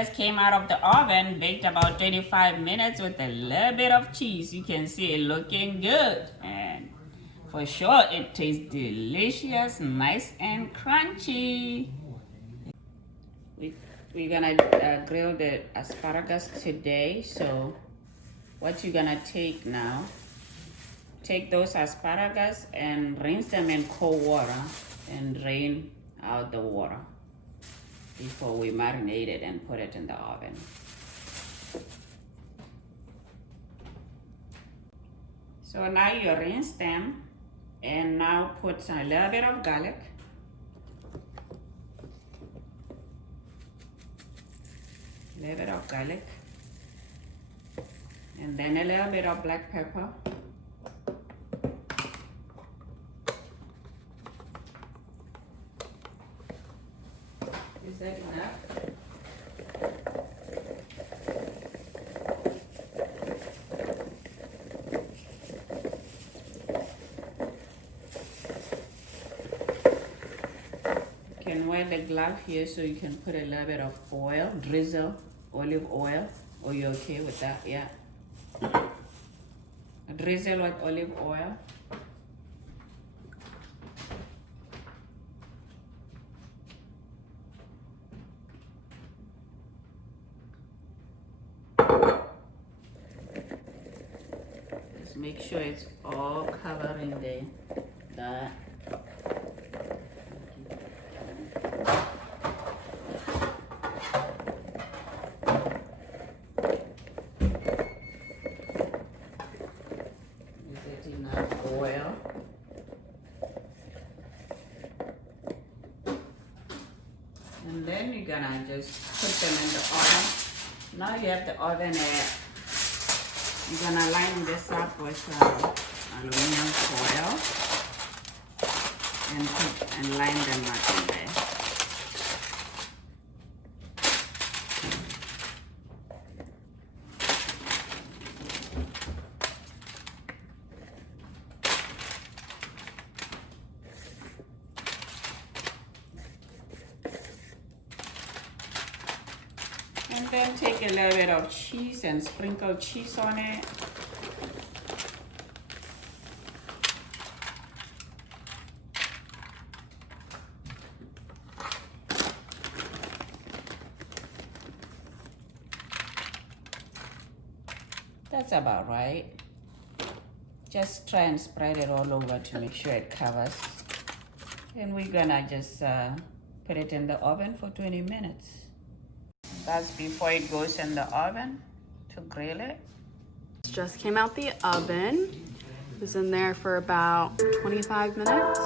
just came out of the oven, baked about 25 minutes with a little bit of cheese. You can see it looking good. And for sure, it tastes delicious, nice and crunchy. We're gonna grill the asparagus today. So what you're gonna take now, take those asparagus and rinse them in cold water and drain out the water before we marinate it and put it in the oven. So now you rinse them and now put a little bit of garlic. A little bit of garlic. And then a little bit of black pepper. Is that enough? You can wear the glove here so you can put a little bit of oil, drizzle olive oil. Are you okay with that? Yeah. Drizzle with olive oil. Just make sure it's all covered in that. Oil. And then you're gonna just put them in the oven. Now you have the oven at, you're gonna line this up with aluminum foil and line them up in there. And then take a little bit of cheese and sprinkle cheese on it. That's about right. Just try and spread it all over to make sure it covers. And we're gonna just put it in the oven for 20 minutes. That's before it goes in the oven to grill it. Just came out the oven. It was in there for about 25 minutes.